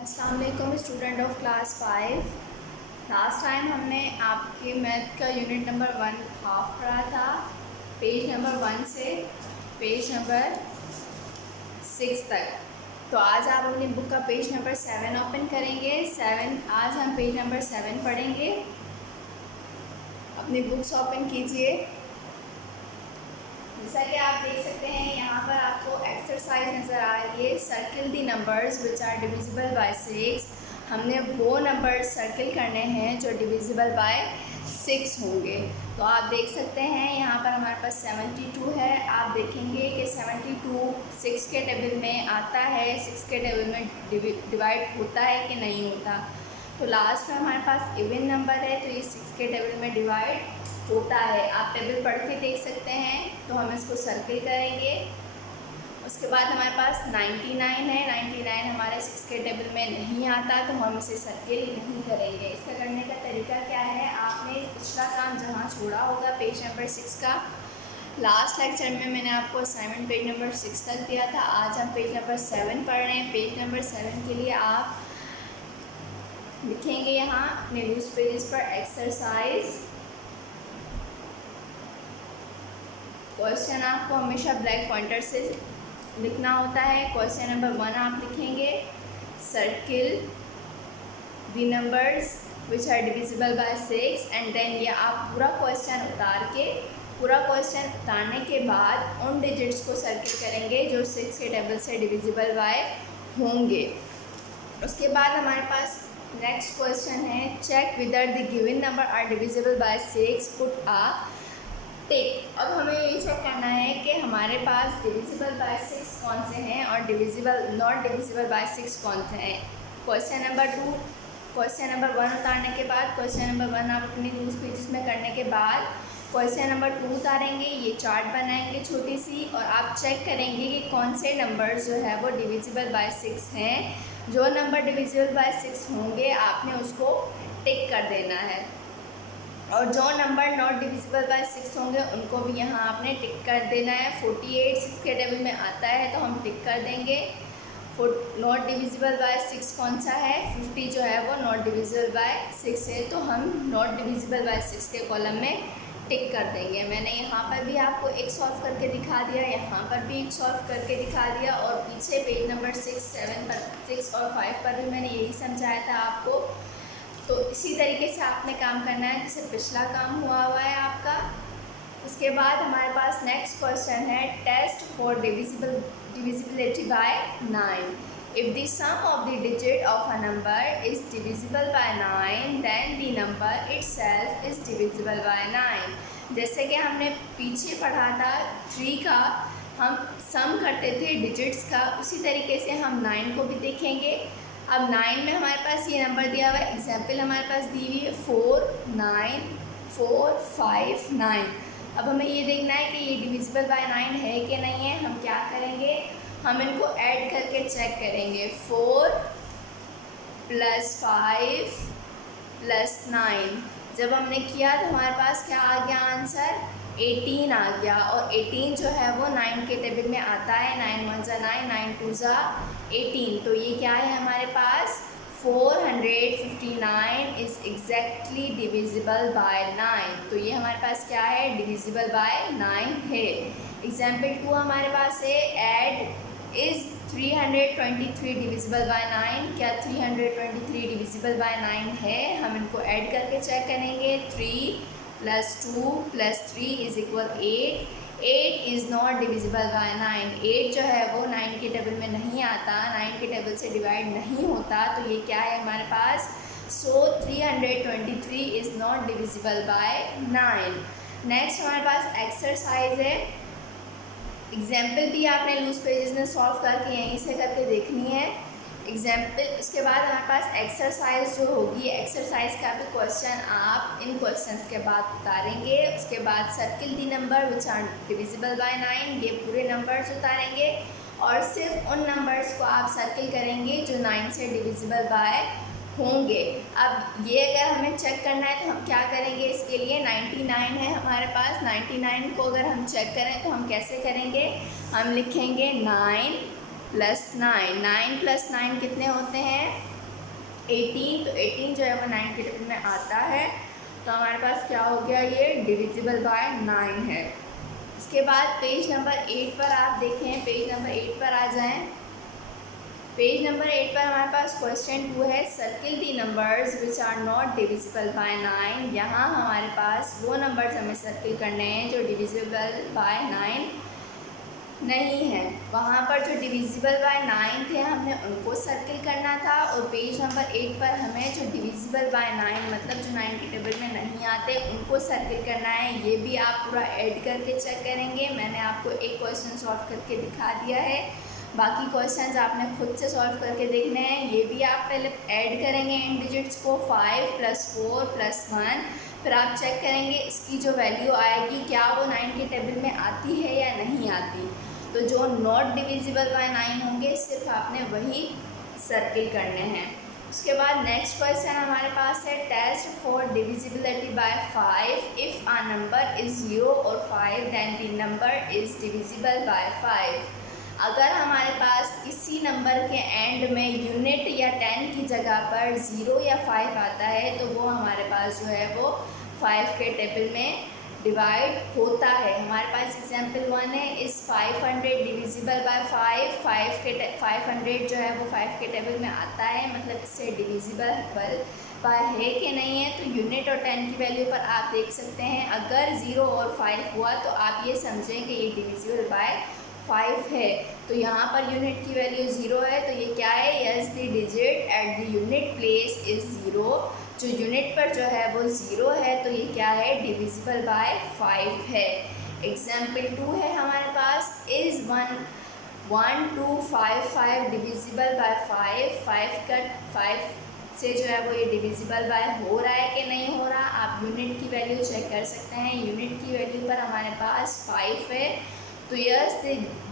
अस्सलाम वालेकुम student of class 5। Last time हमने आपके मैथ का यूनिट नंबर 1 हाफ पढ़ा था, पेज नंबर 1 से पेज नंबर 6 तक। तो आज आप अपनी बुक का पेज नंबर 7 ओपन करेंगे। आज हम पेज नंबर 7 पढ़ेंगे। अपनी बुक्स ओपन कीजिए। जैसा कि आप देख सकते हैं यहाँ पर आपको एक्सरसाइज नज़र आ रही है, circle the numbers which are divisible by 6। हमने वो नंबर सर्किल करने हैं जो डिविजिबल बाय 6 होंगे। तो आप देख सकते हैं यहाँ पर हमारे पास 72 है। आप देखेंगे कि 72 6 के टेबल में आता है, 6 के टेबल में डिवाइड होता है कि नहीं होता। तो लास्ट में हमारे पास इवन नंबर है, तो ये 6 के टेबल में डिवाइड होता है। आप टेबल पढ़ के देख सकते हैं। तो हम इसको सर्किल करेंगे। उसके बाद हमारे पास 99 है। 99 हमारे 6 के टेबल में नहीं आता, तो हम इसे सर्किल नहीं करेंगे। इसका करने का तरीका क्या है, आपने पिछला काम जहाँ छोड़ा होगा पेज नंबर 6 का, लास्ट लेक्चर में मैंने आपको असाइनमेंट पेज नंबर 6 तक दिया था। आज हम पेज नंबर 7 पढ़ रहे हैं। पेज नंबर 7 के लिए आप लिखेंगे यहाँ अपने लूज पेजेस पर एक्सरसाइज। क्वेश्चन आपको हमेशा ब्लैक पॉइंटर से लिखना होता है। क्वेश्चन नंबर 1 आप लिखेंगे, circle the numbers which are divisible by 6 and then ये आप पूरा क्वेश्चन उतारने के बाद उन डिजिट्स को सर्किल करेंगे जो 6 के टेबल से डिविजिबल बाय होंगे। उसके बाद हमारे पास नेक्स्ट क्वेश्चन है, check whether the given number are divisible by 6, put a tick. अब हमें ये चेक करना है कि हमारे पास डिविजिबल बाय 6 कौन से हैं और नॉट डिविजिबल बाय 6 कौन से हैं। क्वेश्चन नंबर 1 उतारने के बाद, क्वेश्चन नंबर 1 आप अपनी लूज पेजेस में करने के बाद क्वेश्चन नंबर 2 उतारेंगे, ये चार्ट बनाएंगे छोटी सी, और आप चेक करेंगे कि कौन से नंबर्स जो है वो डिविजिबल बाय 6 हैं। जो नंबर डिविजिबल बाय 6 होंगे आपने उसको टिक कर देना है, और जो नंबर नॉट डिविजिबल बाय 6 होंगे उनको भी यहाँ आपने टिक कर देना है। 48 6 के टेबल में आता है तो हम टिक कर देंगे। नॉट डिविजिबल बाय 6 कौन सा है, 50 जो है वो नॉट डिविजिबल बाय 6 है, तो हम नॉट डिविजिबल बाय 6 के कॉलम में टिक कर देंगे। मैंने यहाँ पर भी आपको एक सॉल्व करके दिखा दिया, यहाँ पर भी एक सॉल्व करके दिखा दिया, और पीछे पेज नंबर 6 और 5 पर भी मैंने यही समझाया था आपको। तो इसी तरीके से आपने काम करना है जैसे पिछला काम हुआ है आपका। उसके बाद हमारे पास नेक्स्ट क्वेश्चन है, test for divisibility by 9। If the sum of the digit of a number is divisible by 9 then the number itself is divisible by 9। जैसे कि हमने पीछे पढ़ा था 3 का, हम सम करते थे डिजिट्स का, उसी तरीके से हम 9 को भी देखेंगे। अब 9 में हमारे पास ये नंबर दिया हुआ है, एग्जाम्पल हमारे पास दी हुई है 4 9 4 5 9। अब हमें ये देखना है कि ये डिविजिबल बाय 9 है कि नहीं है। हम क्या करेंगे, हम इनको ऐड करके चेक करेंगे। 4 + 5 + 9 जब हमने किया तो हमारे पास क्या आ गया आंसर, 18 आ गया। और 18 जो है वो 9 के टेबल में आता है। 9 1 ज़ा 9, 9 2 ज़ा 18। तो ये क्या है हमारे पास, 459 इज़ एग्जैक्टली डिविजिबल बाय 9। तो ये हमारे पास क्या है, डिविजिबल बाय 9 है। एग्जाम्पल 2 हमारे पास है, ऐड इज़ 323 डिविजिबल बाय 9। क्या 323 डिविजिबल बाय 9 है, हम इनको ऐड करके चेक करेंगे। 3 + 2 + 3 = 8। 8 इज़ नॉट डिविजिबल बाय 9। 8 जो है वो 9 के टेबल में नहीं आता, 9 के टेबल से डिवाइड नहीं होता। तो ये क्या है हमारे पास, सो 323 is not divisible by 9। Next हमारे पास एक्सरसाइज है। एग्जाम्पल भी आपने लूज पेजेस में सॉल्व करके यहीं से करके देखनी है एग्जाम्पल। उसके बाद हमारे पास एक्सरसाइज जो होगी, एक्सरसाइज का भी क्वेश्चन आप इन क्वेश्चंस के बाद उतारेंगे। उसके बाद circle the number which are divisible by 9, ये पूरे नंबर्स उतारेंगे, और सिर्फ उन नंबर्स को आप सर्किल करेंगे जो 9 से डिविजिबल बाय होंगे। अब ये अगर हमें चेक करना है तो हम क्या करेंगे, इसके लिए 99 है हमारे पास। 99 को अगर हम चेक करें तो हम कैसे करेंगे, हम लिखेंगे 9 प्लस 9, 9 प्लस 9 कितने होते हैं 18, तो 18 जो है वो 9 के टेबल में आता है। तो हमारे पास क्या हो गया, ये डिविजिबल बाय 9 है। इसके बाद पेज नंबर 8 पर आप देखें, पेज नंबर 8 पर आ जाएं। पेज नंबर 8 पर हमारे पास क्वेश्चन 2 है, circle the numbers which are not divisible by 9। यहाँ हमारे पास वो नंबर्स हमें सर्किल करने हैं जो डिविजिबल बाय 9 नहीं है। वहाँ पर जो डिविजिबल बाय 9 थे हमने उनको सर्किल करना था, और पेज नंबर 8 पर हमें जो डिविजिबल बाय 9 मतलब जो 9 के टेबल में नहीं आते उनको सर्किल करना है। ये भी आप पूरा ऐड करके चेक करेंगे। मैंने आपको एक क्वेश्चन सॉल्व करके दिखा दिया है, बाकी क्वेश्चंस आपने खुद से सॉल्व करके देखने हैं। ये भी आप पहले ऐड करेंगे इन डिजिट्स को, 5 + 4 + 1, फिर आप चेक करेंगे इसकी जो वैल्यू आएगी क्या वो 9 के टेबल में आती है या नहीं आती। तो जो नॉट डिविजिबल बाय 9 होंगे सिर्फ आपने वही सर्किल करने हैं। उसके बाद नेक्स्ट क्वेश्चन हमारे पास है, test for divisibility by 5। If a number is 0 और 5 then the number is divisible by 5। अगर हमारे पास किसी नंबर के एंड में यूनिट या 10 की जगह पर 0 या 5 आता है तो वो हमारे पास जो है वो 5 के टेबल में डिवाइड होता है। हमारे पास एग्जाम्पल 1 है, इस 500 डिविजिबल बाय 5। 500 जो है वो 5 के टेबल में आता है, मतलब इससे डिविजिबल बाय है कि नहीं है। तो यूनिट और 10 की वैल्यू पर आप देख सकते हैं, अगर 0 और 5 हुआ तो आप ये समझें कि ये डिविजिबल बाय 5 है। तो यहाँ पर यूनिट की वैल्यू 0 है, तो ये क्या है, yes the digit at the unit place is 0। जो यूनिट पर जो है वो 0 है, तो ये क्या है, डिविजिबल बाय 5 है। एग्जाम्पल 2 है हमारे पास, इज़ 1255 डिविजिबल बाय 5। 5 से जो है वो ये डिविजिबल बाय हो रहा है कि नहीं हो रहा, आप यूनिट की वैल्यू चेक कर सकते हैं। यूनिट की वैल्यू पर हमारे पास 5 है, तो yes the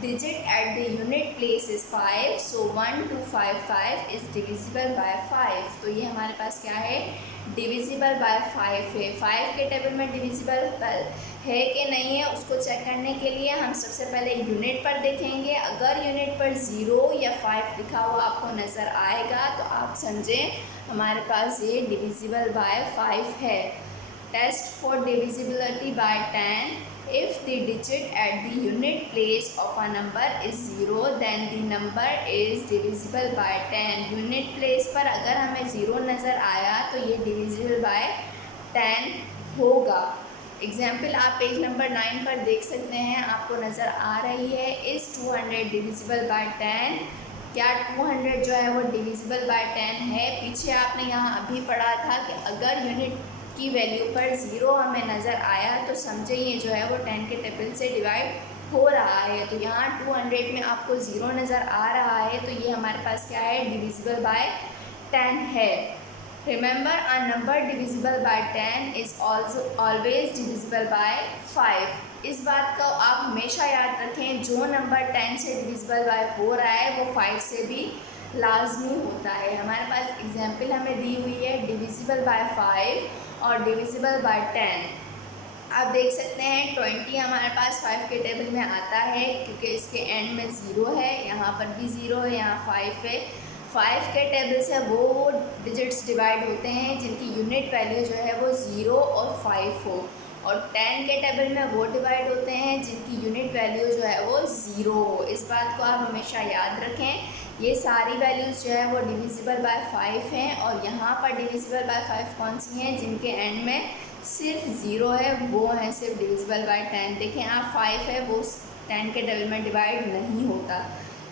digit at the unit place is 5, so 1255 is divisible by 5। तो ये हमारे पास क्या है, डिविजिबल बाय 5 है। 5 के टेबल में डिविजिबल है कि नहीं है उसको चेक करने के लिए हम सबसे पहले यूनिट पर देखेंगे। अगर यूनिट पर 0 या 5 लिखा हुआ आपको नज़र आएगा तो आप समझें हमारे पास ये डिविजिबल बाय 5 है। Test for divisibility by 10। If the digit at the unit place of a number is 0 then the number is divisible by 10। Unit place पर अगर हमें 0 नज़र आया तो ये डिविजिबल बाय 10 होगा। एग्जाम्पल आप पेज नंबर 9 पर देख सकते हैं, आपको नज़र आ रही है, इज़ 200 डिविजिबल बाय 10। क्या 200 जो है वो डिविजिबल बाय 10 है। पीछे आपने यहाँ अभी पढ़ा था कि अगर यूनिट की वैल्यू पर 0 हमें नज़र आया तो समझे ये जो है वो 10 के टेबल से डिवाइड हो रहा है। तो यहाँ 200 में आपको 0 नज़र आ रहा है, तो ये हमारे पास क्या है, डिविजिबल बाय 10 है। Remember a number divisible by 10 is always divisible by 5। इस बात को आप हमेशा याद रखें, जो नंबर 10 से डिविजिबल बाय हो रहा है वो 5 से भी लाजमी होता है। हमारे पास एग्जाम्पल हमें दी हुई है, डिविजिबल बाय 5 और डिविजिबल बाय 10। आप देख सकते हैं 20 हमारे पास 5 के टेबल में आता है क्योंकि इसके एंड में 0 है, यहाँ पर भी 0 है, यहाँ 5 है। 5 के टेबल से वो डिजिट्स डिवाइड होते हैं जिनकी यूनिट वैल्यू जो है वो 0 और 5 हो, और 10 के टेबल में वो डिवाइड होते हैं जिनकी यूनिट वैल्यू जो है वो 0 हो। इस बात को आप हमेशा याद रखें। ये सारी वैल्यूज़ जो है वो डिविजिबल बाय 5 हैं, और यहाँ पर डिविजिबल बाय 5 कौन सी हैं, जिनके एंड में सिर्फ 0 है, वो हैं सिर्फ डिविजिबल बाय 10। देखें आप 5 है वो 10 के टेबल में डिवाइड नहीं होता।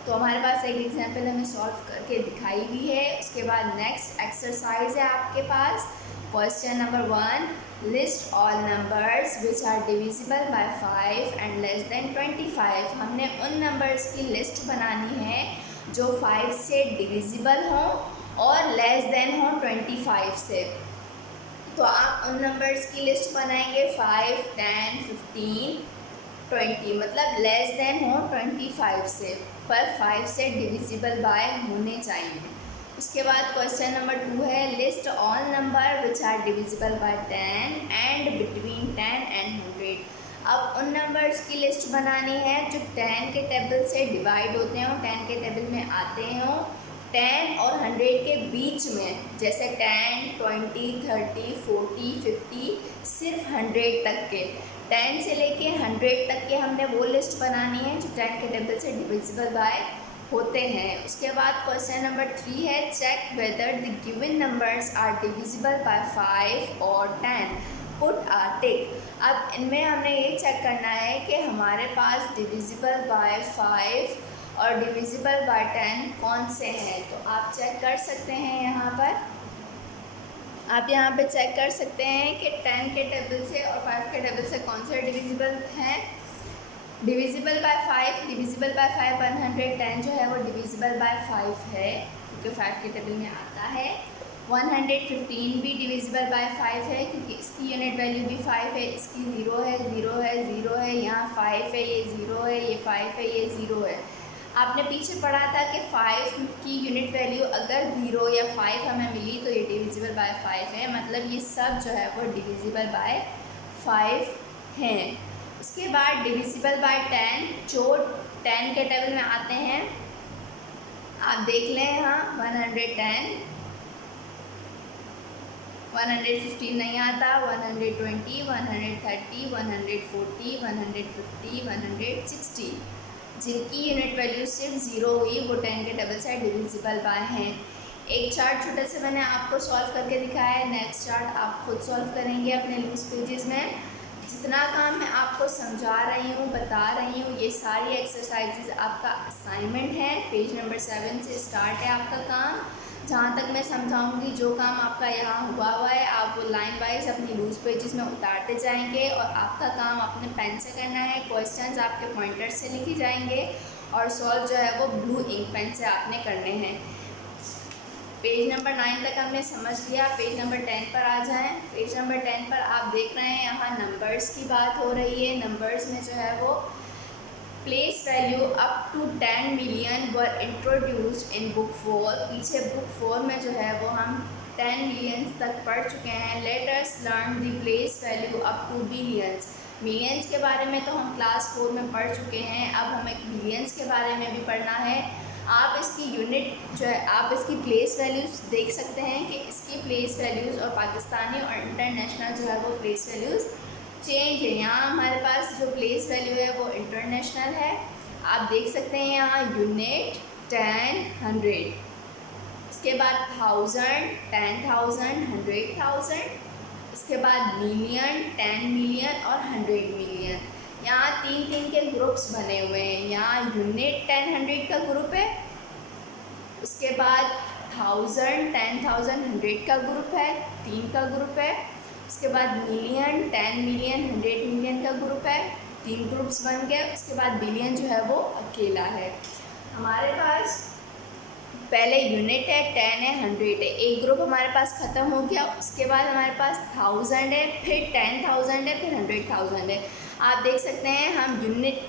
तो हमारे पास एक एग्जांपल हमें सॉल्व करके दिखाई हुई है। उसके बाद नेक्स्ट एक्सरसाइज है आपके पास, question number 1, list all numbers which are divisible by 5 and less than 25। हमने उन नंबर्स की लिस्ट बनानी है जो 5 से डिविजिबल हों और लेस देन हों 25 से। तो आप उन नंबर्स की लिस्ट बनाएंगे 5, 10, 15, 20, मतलब लेस देन हो 25 से, पर 5 से डिविजिबल बाय होने चाहिए। उसके बाद क्वेश्चन नंबर 2 है, list all number which are divisible by 10 and between 10 and 100। अब उन नंबर्स की लिस्ट बनानी है जो 10 के टेबल से डिवाइड होते हैं और 10 के टेबल में आते हैं 10 और 100 के बीच में, जैसे 10, 20, 30, 40, 50, सिर्फ 100 तक के, 10 से लेके 100 तक के हमने वो लिस्ट बनानी है जो 10 के टेबल से डिविजिबल बाय होते हैं। उसके बाद क्वेश्चन नंबर 3 है check whether the given numbers are divisible by 5 और 10, पुट आ टिक। अब इनमें हमने ये चेक करना है कि हमारे पास डिविजिबल बाय 5 और डिविजिबल बाय 10 कौन से हैं। तो आप चेक कर सकते हैं यहाँ पर, आप यहाँ पे चेक कर सकते हैं कि 10 के टेबल से और 5 के टेबल से कौन से डिविजिबल हैं। डिविजिबल बाय 5, डिविजिबल बाय 5 110 जो है वो डिविजिबल बाय 5 है क्योंकि 5 के टेबल में आता है। 115 भी डिविजिबल बाय 5 है क्योंकि इसकी यूनिट वैल्यू भी 5 है, इसकी 0 है, 0 है, 0 है, यहाँ 5 है, ये 0 है, ये 5 है, ये 0 है। आपने पीछे पढ़ा था कि 5 की यूनिट वैल्यू अगर 0 या 5 हमें मिली तो ये डिविजिबल बाय 5 है, मतलब ये सब जो है वो डिविजिबल बाय 5 हैं। उसके बाद डिविजिबल बाय 10 जो 10 के टेबल में आते हैं, आप देख लें यहाँ 110, 115 नहीं आता, 120, 130, 140, 150, 160, जिनकी यूनिट वैल्यू सिर्फ 0 हुई वो 10 के टेबल से डिविजिबल बाय हैं। एक चार्ट छोटे से मैंने आपको सॉल्व करके दिखाया है, नेक्स्ट चार्ट आप खुद सॉल्व करेंगे अपने लूज पेजेस में। जितना काम मैं आपको समझा रही हूँ, बता रही हूँ, ये सारी एक्सरसाइजेज आपका असाइनमेंट है। पेज नंबर 7 से स्टार्ट है आपका काम। जहाँ तक मैं समझाऊंगी जो काम आपका यहाँ हुआ है आप वो लाइन वाइज अपनी लूज पेजेस में उतारते जाएंगे और आपका काम अपने पेन से करना है। क्वेश्चंस आपके पॉइंटर से लिखे जाएंगे और सॉल्व जो है वो ब्लू इंक पेन से आपने करने हैं। पेज नंबर 9 तक हमने समझ लिया, पेज नंबर 10 पर आ जाएं। पेज नंबर 10 पर आप देख रहे हैं यहाँ नंबर्स की बात हो रही है। नंबर्स में जो है वो place value up to 10 million were introduced in book 4। पीछे बुक 4 में जो है वो हम 10 मिलियंस तक पढ़ चुके हैं। Let us learn the place value up to billions. Millions के बारे में तो हम क्लास 4 में पढ़ चुके हैं, अब हमें बिलियंस के बारे में भी पढ़ना है। आप इसकी यूनिट जो है, आप इसकी प्लेस वैल्यूज़ देख सकते हैं कि इसकी प्लेस वैल्यूज़ और पाकिस्तानी और इंटरनेशनल जो है वो प्लेस वैल्यूज़ चेंज है। यहाँ हमारे पास जो प्लेस वैल्यू है वो इंटरनेशनल है, आप देख सकते हैं यहाँ यूनिट 10, 100, उसके बाद 1000, 10,000, 100,000, इसके बाद मिलियन, 10 मिलियन और 100 मिलियन। यहाँ 3-3 के ग्रुप्स बने हुए हैं। यहाँ यूनिट 10, 100 का ग्रुप है, उसके बाद 1000, 10,000, 100 का ग्रुप है, 3 का ग्रुप है, उसके बाद मिलियन, 10 मिलियन, 100 मिलियन का ग्रुप है, 3 ग्रुप्स बन गए। उसके बाद बिलियन जो है वो अकेला है। हमारे पास पहले यूनिट है, 10 है, 100 है, एक ग्रुप हमारे पास ख़त्म हो गया। उसके बाद हमारे पास 1000 है, फिर 10,000 है, फिर 100,000 है। आप देख सकते हैं हम यूनिट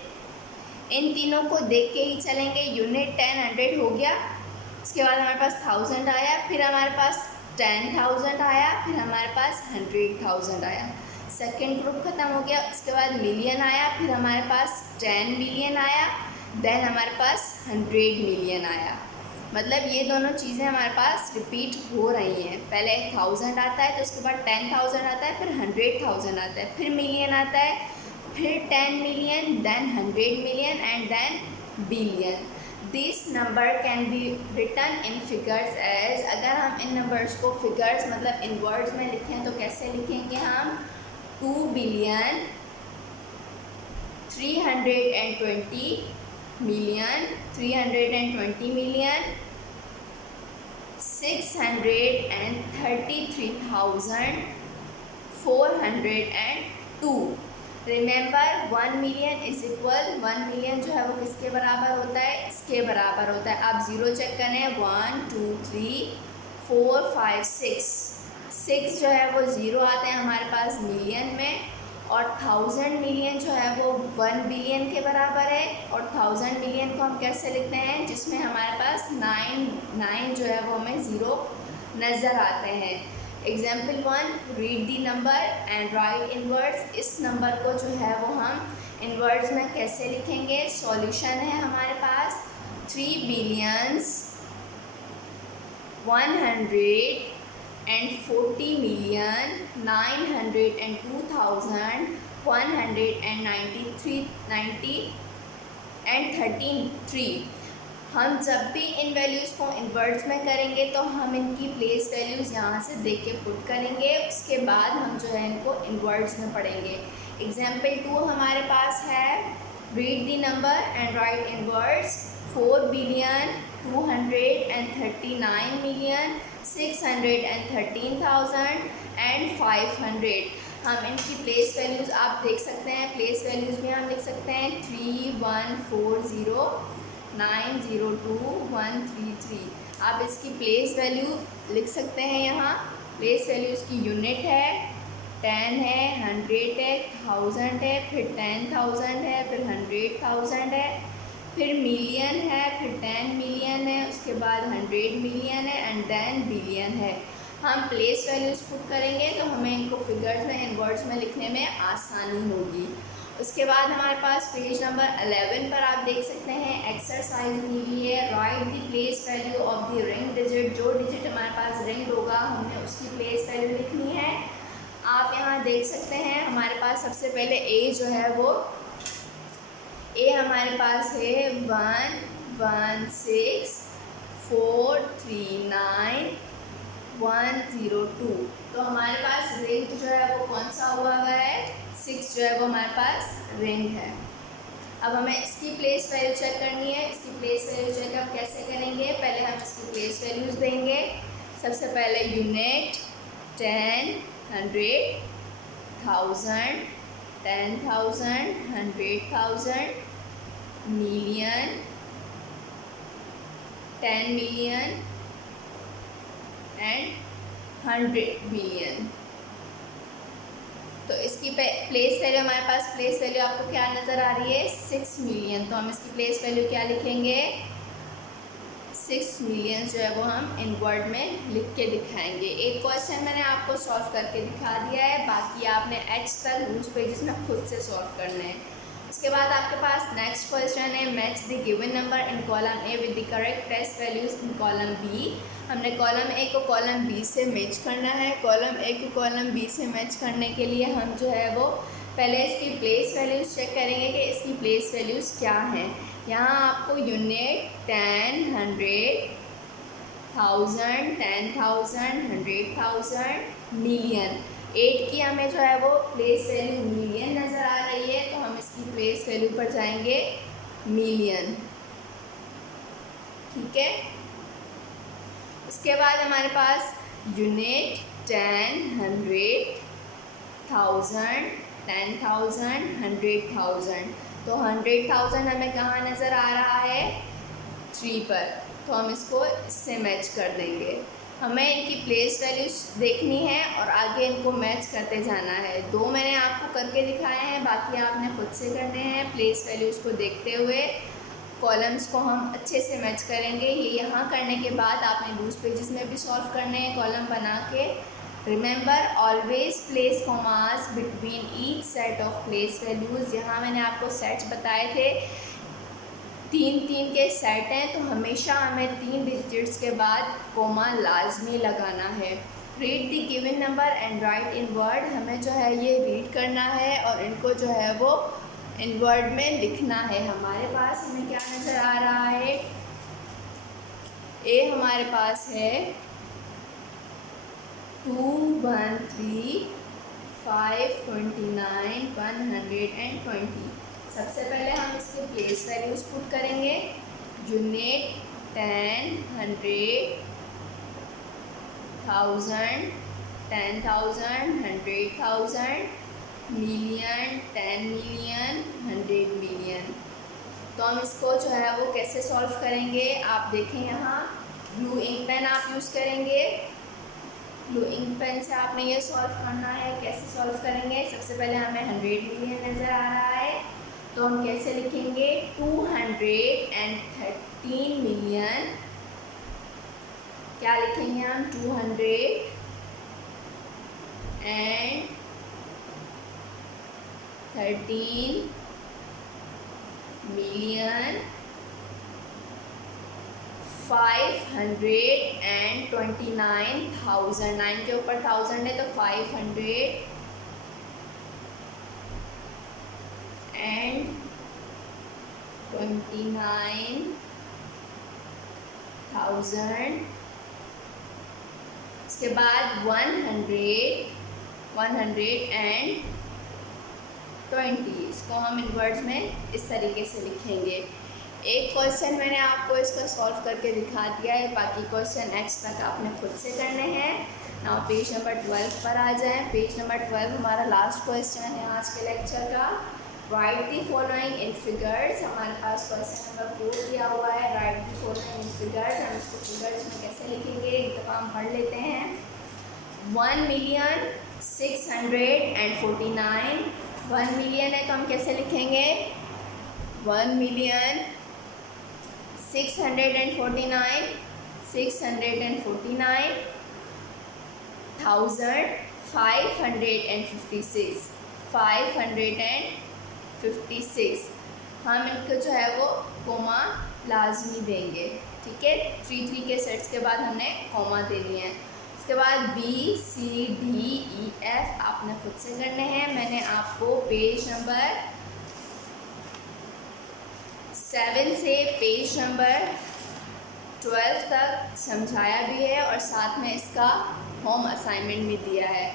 इन तीनों को देख के ही चलेंगे। यूनिट 10, 100 हो गया, उसके बाद हमारे पास 1000 आया, फिर हमारे पास 10,000 आया, फिर हमारे पास 100,000 आया। सेकंड ग्रुप ख़त्म हो गया, उसके बाद मिलियन आया, फिर हमारे पास 10 मिलियन आया, देन हमारे पास 100 मिलियन आया। मतलब ये दोनों चीज़ें हमारे पास रिपीट हो रही हैं। पहले 1000 आता है तो उसके बाद 10,000 आता है, फिर 100,000 आता है, फिर मिलियन आता है, फिर 10 million, then 100 million and then billion. This number can be written in figures as, अगर हम इन नंबर्स को फिगर्स मतलब इन वर्ड्स में लिखें तो कैसे लिखेंगे हम? 2 billion 320 million, 320 million, 633,402। Remember 1 million is equal, 1 million जो है वो किसके बराबर होता है? इसके बराबर होता है। आप ज़ीरो चेक करें, 1 2 3 4 5 6 जो है वो ज़ीरो आते हैं हमारे पास मिलियन में, और 1000 मिलियन जो है वो 1 बिलियन के बराबर है। और 1000 मिलियन को हम कैसे लिखते हैं? जिसमें हमारे पास 9 जो है वो हमें ज़ीरो नज़र आते हैं। Example 1, read the number and right in words. इस नंबर को जो है वो हम इन वर्ड्स में कैसे लिखेंगे? सॉल्यूशन है हमारे पास 3 बिलियंस 140 मिलियन 902,193 हम जब भी इन वैल्यूज़ को इन वर्ड्स में करेंगे तो हम इनकी प्लेस वैल्यूज़ यहाँ से देख के पुट करेंगे, उसके बाद हम जो है इनको इन वर्ड्स में पढ़ेंगे। एग्जाम्पल 2 हमारे पास है, read the number and right in words 4,239,613,500। हम इनकी प्लेस वैल्यूज़ आप देख सकते हैं, प्लेस वैल्यूज़ भी हम लिख सकते हैं 3,140,902,133। आप इसकी प्लेस वैल्यू लिख सकते हैं यहाँ। प्लेस वैल्यू इसकी यूनिट है, 10 है, 100 है, 1000 है, फिर 10,000 है, फिर 100,000 है, फिर मिलियन है, फिर 10 मिलियन है, उसके बाद 100 मिलियन है एंड देन बिलियन है। हम प्लेस वैल्यूज़ पुट करेंगे तो हमें इनको फिगर्स में इन वर्ड्स में लिखने में आसानी होगी। उसके बाद हमारे पास पेज नंबर 11 पर आप देख सकते हैं एक्सरसाइज दी हुई है, right the place value of the ring digit. जो डिजिट हमारे पास रिंग होगा हमने उसकी प्लेस वैल्यू लिखनी है। आप यहाँ देख सकते हैं हमारे पास सबसे पहले ए जो है वो ए हमारे पास है 116,439,102। तो हमारे पास रिंग जो है वो कौन सा हुआ है? 6 जो है वो हमारे पास रिंग है। अब हमें इसकी प्लेस वैल्यू चेक करनी है। इसकी प्लेस वैल्यू चेक हम कैसे करेंगे? पहले हम इसकी प्लेस वैल्यूज़ देंगे। सबसे पहले unit 10, 100, 1000, 10,000, 100,000, million, 10 million and 100 million. तो इसकी प्लेस वैल्यू हमारे पास प्लेस वैल्यू आपको क्या नज़र आ रही है? 6 मिलियन। तो हम इसकी प्लेस वैल्यू क्या लिखेंगे? 6 मिलियन जो है वो हम इन वर्ड में लिख के दिखाएंगे। एक क्वेश्चन मैंने आपको सॉल्व करके दिखा दिया है, बाकी आपने H तक लूज पेजेस में खुद से सॉल्व करने हैं। उसके बाद आपके पास नेक्स्ट क्वेश्चन है, match the given number in column A with the correct place values in column B. हमने कॉलम ए को कॉलम बी से मैच करना है। कॉलम ए को कॉलम बी से मैच करने के लिए हम जो है वो पहले इसकी प्लेस वैल्यूज़ चेक करेंगे कि इसकी प्लेस वैल्यूज़ क्या हैं। यहाँ आपको यूनिट 10, 100, 1000, 10,000, 100,000, मिलियन 8 की हमें जो है वो प्लेस वैल्यू मिलियन नज़र आ रही है, तो हम इसकी प्लेस वैल्यू पर जाएंगे मिलियन। ठीक है। उसके बाद हमारे पास यूनिट 10, 100, 1000, 10,000, 100,000। तो 100,000 हमें कहाँ नज़र आ रहा है? 3 पर। तो हम इसको इससे मैच कर देंगे। हमें इनकी प्लेस वैल्यूज देखनी है और आगे इनको मैच करते जाना है। 2 मैंने आपको करके दिखाए हैं, बाकी आपने खुद से करने हैं। प्लेस वैल्यूज़ को देखते हुए कॉलम्स को हम अच्छे से मैच करेंगे। ये यहाँ करने के बाद आपने लूज पेजेस में भी सॉल्व करने हैं कॉलम बना के। Remember always place commas between each set of place values. यहाँ मैंने आपको सेट्स बताए थे, 3-3 के सेट हैं, तो हमेशा हमें 3 डिजिट्स के बाद कोमा लाजमी लगाना है। Read the given number and right in word. हमें जो है ये रीड करना है और इनको जो है वो इन वर्ड में लिखना है। हमारे पास हमें क्या नज़र आ रहा है? ए हमारे पास है 213,529,120। सबसे पहले हम इसके प्लेस वैल्यूज़ पुट करेंगे। Unit 10, 100, 1000, 10,000, 100,000, million, 10 million, 100 million. तो हम इसको जो है वो कैसे सॉल्व करेंगे? आप देखें यहाँ ब्लू इंक पेन आप यूज़ करेंगे। ब्लू इंक पेन से आपने ये सॉल्व करना है। कैसे सॉल्व करेंगे? सबसे पहले हमें 100 मिलियन नज़र आ रहा है, तो हम कैसे लिखेंगे? 213 मिलियन। क्या लिखेंगे हम? 213 and 13 million 529,000, 9 के ऊपर 1000 है तो 529,000। उसके बाद 120, इसको हम इन वर्ड्स में इस तरीके से लिखेंगे। एक क्वेश्चन मैंने आपको इसका सॉल्व करके दिखा दिया है, बाकी क्वेश्चन नेक्स्ट तक आपने खुद से करने हैं। नाउ पेज नंबर 12 पर आ जाएं। पेज नंबर 12 हमारा लास्ट क्वेश्चन है आज के लेक्चर का। Right the following in figures. हमारे पास क्वेश्चन नंबर 4 दिया हुआ है, right the following in figures. हम इसको फिगर्स में कैसे लिखेंगे एक दफ़ा हम पढ़ लेते हैं। 1,649,000, 1 मिलियन है तो हम कैसे लिखेंगे 1,649,649,556 हम इनको जो है वो कोमा लाजमी देंगे, ठीक है। 3 के सेट्स के बाद हमने कोमा दे लिए हैं। उसके बाद BCDEF आपने खुद से करने हैं। मैंने आपको पेज नंबर 7 से पेज नंबर 12 तक समझाया भी है और साथ में इसका होम असाइनमेंट भी दिया है।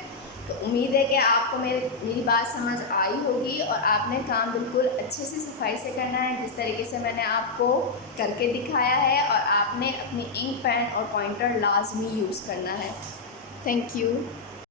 तो उम्मीद है कि आपको मेरी बात समझ आई होगी और आपने काम बिल्कुल अच्छे से सफाई से करना है जिस तरीके से मैंने आपको करके दिखाया है, और आपने अपनी इंक पेन और पॉइंटर लाजमी यूज़ करना है। Thank you.